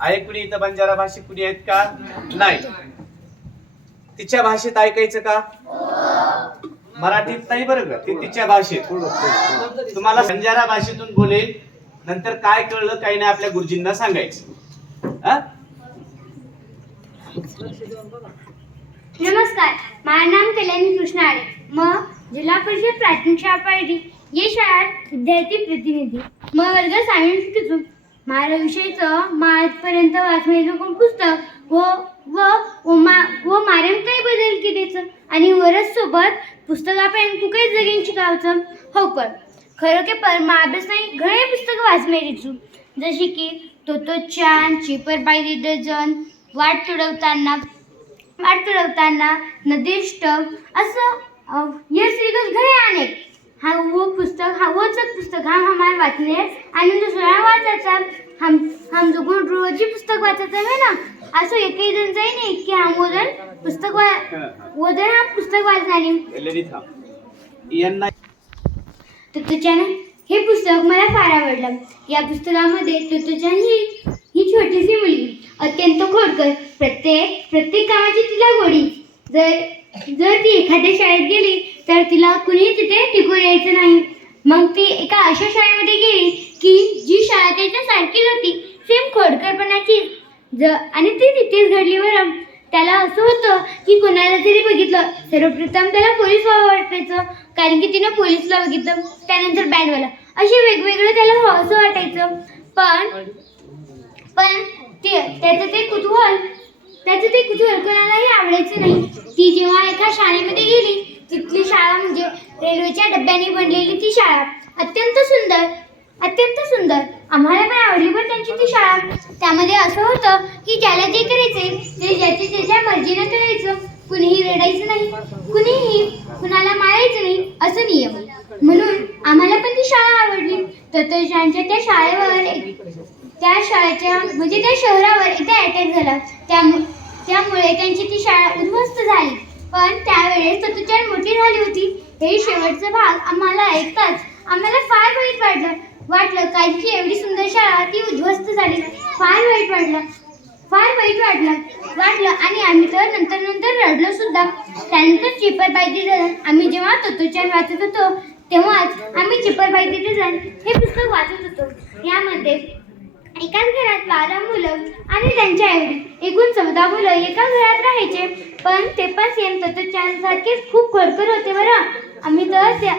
आहे कुणी इथं बंजारा भाषिक कुणी आहेत का? नाही. तिच्या भाषेत ऐकायचं का? मराठीत नाही बरं का? ते तिच्या भाषेत. तुम्हाला बंजारा भाषेतून बोलेल नंतर काय कळलं काही नाही आपल्या गुरुजींना सांगायचं. हा? नमस्कार माझं नाम कल्याणी कृष्ण आडे. मग जिल्हा परिषद प्राथमिक शाळा पाहिजे ये शाळा विद्यार्थी प्रतिनिधी. मग वर्ग सायन्स शिकतो माझ्या विषयचं माझपर्यंत वाचण्याचं कोण पुस्तक? व व व मा व मार्यम काही बदल केलेचं आणि वरच सोबत पुस्तकापर्यंत तू काही जगीन शिकावचं? हो कर खरं की पर मा नाही घणे पुस्तकं वाचण्याची जशी की तो चान चिपर बाय डझन वाट तुडवताना वाट तुडवताना नदिष्ट असं या सिरिकस घरे अनेक हा वो पुस्तक हा वच पुस्तक हा हमार वाचले आणि दुसरा वाचायचा. हम हम रोजी पुस्तक वाचायचं आहे ना असं एकही जण जाई नाही की हा वजन पुस्तक वा वजन हा पुस्तक वाचणारी. यांना तुझ्यानं हे पुस्तक मला फार आवडलं. या पुस्तकामध्ये तुतुचान ही ही छोटीशी मुलगी अत्यंत खोडकर प्रत्येक प्रत्येक कामाची तिला गोडी. जर जर ती एखाद्या शाळेत गेली तर तिला कुणी तिथे टिकून यायचं नाही. मग ती एका अशा शाळेमध्ये गेली की जी शाळा त्याच्या सारखीच होती. सेम खोडकरपणाची ज आणि ती तिथेच घडली बरं त्याला असं होतं की कोणाला तरी बघितलं सर्वप्रथम त्याला पोलीस व्हावं वाटायचं. कारण की तिनं पोलीसला बघितलं त्यानंतर बँडवाला. असे वेगवेगळं त्याला व्हावं असं वाटायचं. पण पण ते त्याचं ते कुतूहल त्याचं ते कुतूहल कोणालाही आवडायचं नाही. ती जेव्हा एका शाळेमध्ये गेली तिथली शाळा म्हणजे रेल्वेच्या डब्याने बनलेली ती शाळा. अत्यंत सुंदर अत्यंत सुंदर. आम्हाला पण आवडली पण त्यांची ती शाळा. त्यामध्ये असं होतं की ज्याला जे करायचे ते ज्याच्या त्याच्या मर्जीनं करायचं कुणीही रडायचं नाही. कुणीही कुणाला मारायचं नाही असं नियम. म्हणून आम्हाला पण ती शाळा आवडली. तत्वज्ञानच्या त्या शाळेवर त्या शाळेच्या म्हणजे त्या शहरावर एकदा अटॅक झाला. त्यामु त्यामुळे त्यांची ती शाळा उद्ध्वस्त झाली. पण त्यावेळेस तत्वज्ञान मोठी झाली होती. हे शेवटचा भाग आम्हाला ऐकताच आम्हाला वाटलं कालची की एवढी सुंदर शाळा ती उद्ध्वस्त झाली. फार वाईट वाटलं. फार वाईट वाटलं. वाटलं. आणि आम्ही तर नंतर नंतर रडलो सुद्धा. त्यानंतर चिपर बाई आम्ही जेव्हा तत्वचन वाचत होतो तेव्हाच आम्ही चिपर बाई हे पुस्तक वाचत होतो. यामध्ये एकाच घरात बारा मुलं आणि त्यांच्या आई एकूण चौदा मुलं एका घरात राहायचे. पण ते पण सेम तत्वज्ञानासारखेच खूप खडकर होते बरं. आम्ही तर त्या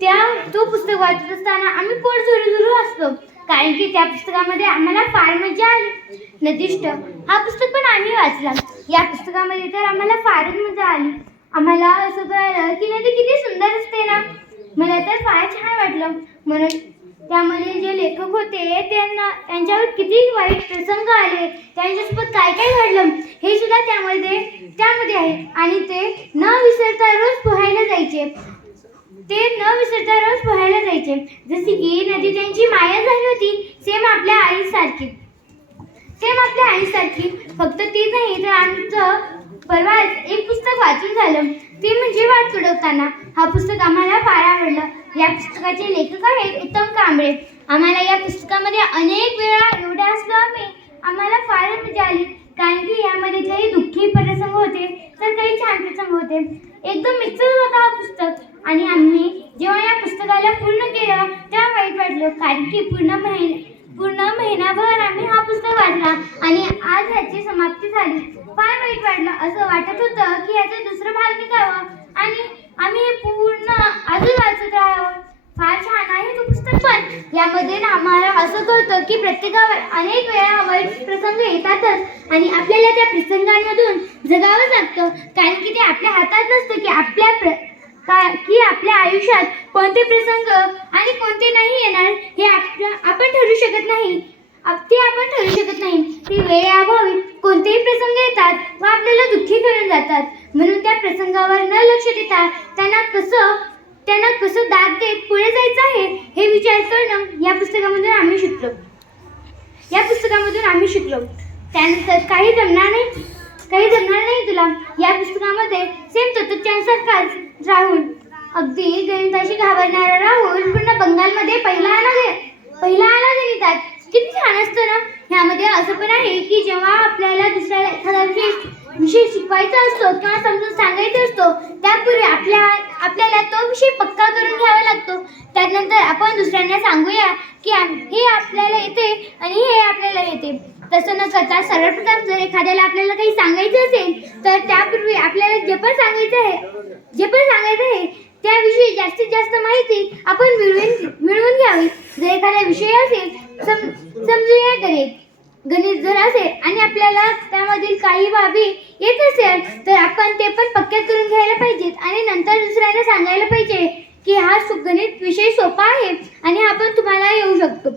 त्या तो पुस्तक वाचत असताना आम्ही पोट झुरू झुरू असतो कारण की त्या पुस्तकामध्ये आम्हाला फार मजा आली. नदिष्ट हा पुस्तक पण आम्ही वाचला. या पुस्तकामध्ये तर आम्हाला फारच मजा आली. आम्हाला असं कळलं की नदी किती सुंदर असते ना. मला तर फार छान वाटलं. म्हणून त्यामध्ये जे लेखक होते त्यांना त्यांच्यावर किती वाईट प्रसंग आले. त्यांच्यासोबत काय काय घडलं हे सुद्धा त्यामध्ये त्यामध्ये आहे. आणि ते न विसरता रोज पोहायला जायचे. ते न विसरता रोज पोहायला जायचे. जसे की नदी त्यांची माया झाली होती सेम आपल्या आईसारखी. सेम आपल्या आईसारखी. फक्त ती नाही तर आमचं परवा एक पुस्तक वाचून झालं. ते म्हणजे वाट तुडवताना. हा पुस्तक आम्हाला फार आवडलं. या पुस्तकाचे लेखक आहेत उत्तम कांबळे. आम्हाला या पुस्तकामध्ये अनेक वेळा एवढ्या असलो आम्ही आम्हाला फार मजा आली. कारण की यामध्ये काही दुःखी प्रसंग होते तर काही छान प्रसंग होते. एकदम मिक्सच होता हा पुस्तक. आणि आम्ही जेव्हा या पुस्तकाला पूर्ण केलं तेव्हा वाईट वाटलं. कारण की पूर्ण महिन पूर्ण महिनाभर आम्ही हा पुस्तक वाचला आणि आज ह्याची समाप्ती झाली. फार वाईट वाटलं. असं वाटत होतं की याचा दुसरं भाग निघावं आणि आम्ही हे पूर्ण अजून वाचत राहावं. फार छान आहे तो पुस्तक पण. यामध्ये ना आम्हाला असं कळतं की प्रत्येकावर अनेक वेळा वाईट प्रसंग येतातच आणि आपल्याला त्या प्रसंगांमधून जगावं लागतं. कारण की ते आपल्या हातात नसतं की आपल्या प्र का की आपल्या आयुष्यात कोणते प्रसंग आणि कोणते नाही येणार हे आपण ठरू शकत नाही. आप- ते आपण ठरू शकत नाही. ते वेळेअभावी कोणतेही प्रसंग येतात व आपल्याला दुःखी करून जातात. म्हणून त्या प्रसंगावर न लक्ष देता त्यांना कसं त्यांना कसं दाद देत पुढे जायचं आहे हे विचार करणं या पुस्तकामधून आम्ही शिकलो. या पुस्तकामधून आम्ही शिकलो. त्यानंतर काही जमणार नाही काही जमणार नाही तुला. या पुस्तकामध्ये सेम तत्वज्ञानसारखाच राहुल. अगदी गणिताशी घाबरणारा राहुल पूर्ण बंगालमध्ये पहिला आला पहिला आला गणितात. किती छान असतं ना. ह्यामध्ये असं पण आहे की जेव्हा आपल्याला दुसऱ्याला एखादा विषय विषय शिकवायचा असतो किंवा समजून सांगायचा असतो त्यापूर्वी आपल्या आपल्याला तो विषय पक्का करून घ्यावा लागतो. त्यानंतर आपण दुसऱ्यांना सांगूया की हे आपल्याला येते आणि हे आपल्याला येते. तसं न करता सर्वप्रथम जर एखाद्याला आपल्याला काही सांगायचं असेल तर त्यापूर्वी आपल्याला जे पण सांगायचं आहे जे पण सांगायचं आहे त्याविषयी जास्तीत जास्त माहिती आपण मिळवून मिळवून घ्यावी. जर एखादा विषय असेल सम समजूया गणित गणित जर असेल आणि आपल्याला त्यामधील काही बाबी येत असेल तर आपण ते पण पक्क्या करून घ्यायला पाहिजेत. आणि नंतर दुसऱ्याला सांगायला पाहिजे की हा सु- गणित विषय सोपा आहे आणि आपण तुम्हाला येऊ शकतो.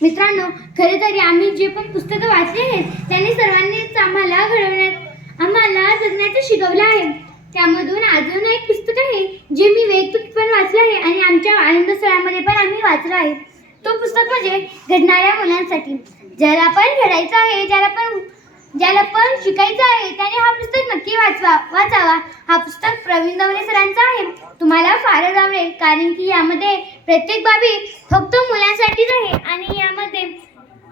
मित्रांनो खरे तरी आम्ही जे पण पुस्तकं वाचले आहेत त्यांनी सर्वांनीच आम्हाला घडवण्यात आम्हाला जगण्याचं शिकवलं आहे. त्यामधून अजून एक पुस्तक आहे जे मी वैयक्तिक पण वाचलं आहे आणि आमच्या आनंद स्थळामध्ये पण आम्ही वाचलं आहे. तो पुस्तक म्हणजे घडणाऱ्या मुलांसाठी. ज्याला पण घडायचं आहे ज्याला पण ज्याला पण शिकायचं आहे त्याने हा पुस्तक नक्की वाचवा वाचावा. हा पुस्तक प्रवीण दवरे सरांचा आहे. तुम्हाला फारच आवडेल कारण की यामध्ये प्रत्येक बाबी फक्त मुलांसाठीच आहे आणि यामध्ये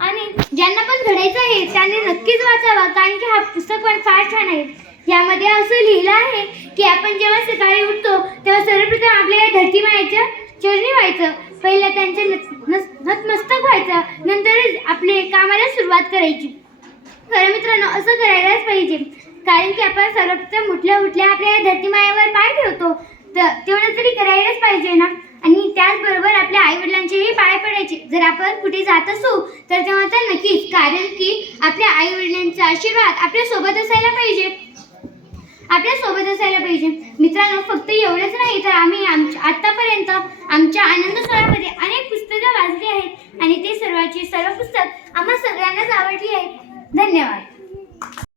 आणि ज्यांना पण घडायचं आहे त्यांनी नक्कीच वाचावा कारण की हा पुस्तक पण फार छान आहे. यामध्ये असं लिहिलं आहे की आपण जेव्हा सकाळी उठतो तेव्हा सर्वप्रथम आपल्याला धरती मायाच्या चरणी व्हायचं. पहिलं त्यांचे नतमस्तक व्हायचं. नंतरच आपले कामाला सुरुवात करायची. खरं मित्रांनो असं करायलाच पाहिजे. कारण की आपण सर्वप्रथम उठल्या उठल्या आपल्या धरती मायावर पाय ठेवतो. तर तेवढं तरी करायलाच पाहिजे ना? आणि त्याचबरोबर आपल्या आईवडिलांचेही पाय पडायचे. जर आपण कुठे जात असू तर तेव्हा तर नक्कीच कारण की आपल्या आईवडिलांचा आशीर्वाद आपल्यासोबत असायला पाहिजे. आपल्यासोबत असायला पाहिजे. मित्रांनो फक्त एवढंच नाही तर आम्ही आमच्या आतापर्यंत आमच्या आनंद स्थळामध्ये अनेक पुस्तकं वाचली आहेत आणि ते सर्वांची सर्व पुस्तक आम्हा सगळ्यांनाच आवडली आहेत. धन्यवाद.